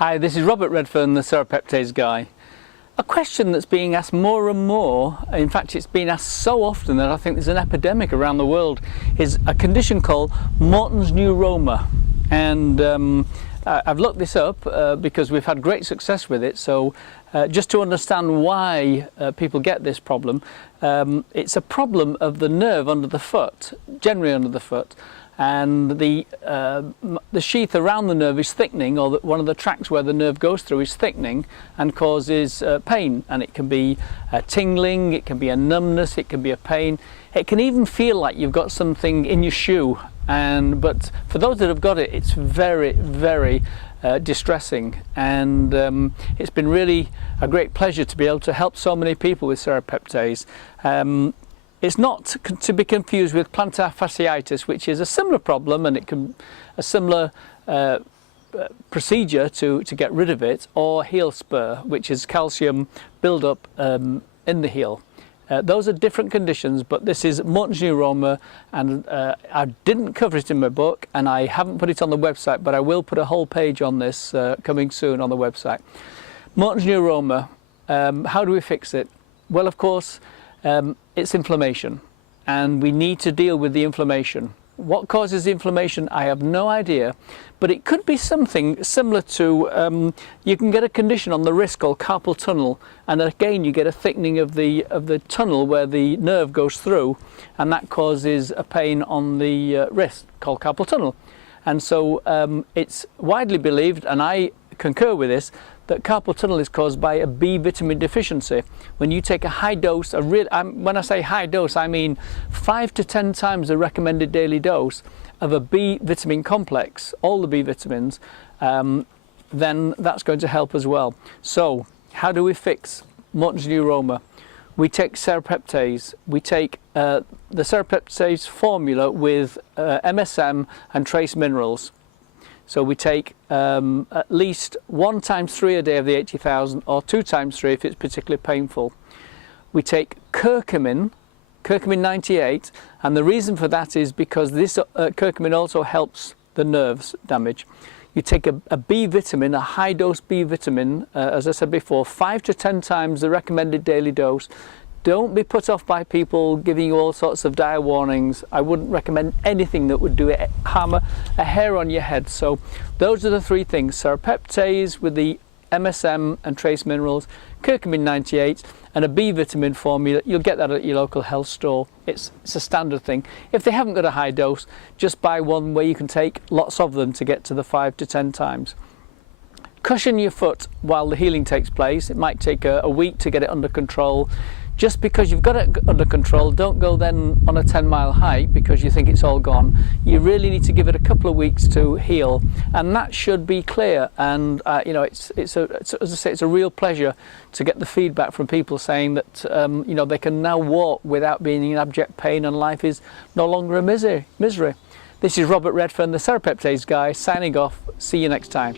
Hi, this is Robert Redfern, the serapeptase guy. A question that's being asked more and more, in fact it's been asked so often that I think there's an epidemic around the world, is a condition called Morton's neuroma. And I've looked this up because we've had great success with it, so just to understand why people get this problem, it's a problem of the nerve under the foot, generally under the foot, and the sheath around the nerve is thickening, or one of the tracks where the nerve goes through is thickening and causes pain. And it can be a tingling, it can be a numbness, it can be a pain. It can even feel like you've got something in your shoe. But for those that have got it, it's very, very distressing. And it's been really a great pleasure to be able to help so many people with serapeptase. It's not to be confused with plantar fasciitis, which is a similar problem, and it can a similar procedure to get rid of it, or heel spur, which is calcium build-up in the heel. Those are different conditions, but this is Morton's neuroma, and I didn't cover it in my book, and I haven't put it on the website, but I will put a whole page on this coming soon on the website. Morton's neuroma, how do we fix it? Well, of course, it's inflammation, and we need to deal with the inflammation. What causes the inflammation, I have no idea, but it could be something similar to, you can get a condition on the wrist called carpal tunnel, and again you get a thickening of the tunnel where the nerve goes through, and that causes a pain on the wrist called carpal tunnel. And so it's widely believed, and I concur with this, that carpal tunnel is caused by a B vitamin deficiency. When you take a high dose, when I say high dose, I mean 5 to 10 times the recommended daily dose of a B vitamin complex, all the B vitamins, then that's going to help as well. So how do we fix Morton's neuroma? We take serapeptase. We take the serapeptase formula with MSM and trace minerals. So we take at least 1 times 3 a day of the 80,000, or 2 times 3 if it's particularly painful. We take curcumin 98, and the reason for that is because this curcumin also helps the nerves damage. You take a B vitamin, a high dose B vitamin, as I said before, 5 to 10 times the recommended daily dose. Don't be put off by people giving you all sorts of dire warnings. I wouldn't recommend anything that would do harm a hair on your head. So those are the 3 things: serapeptase with the MSM and trace minerals, curcumin 98, and a B vitamin formula. You'll get that at your local health store. It's a standard thing. If they haven't got a high dose, just buy one where you can take lots of them to get to the 5 to 10 times. Cushion your foot while the healing takes place. It might take a week to get it under control. Just because you've got it under control, don't go then on a 10-mile hike because you think it's all gone. You really need to give it a couple of weeks to heal, and that should be clear. And you know, as I say, it's a real pleasure to get the feedback from people saying that you know, they can now walk without being in abject pain, and life is no longer a misery. This is Robert Redfern, the serapeptase guy, signing off. See you next time.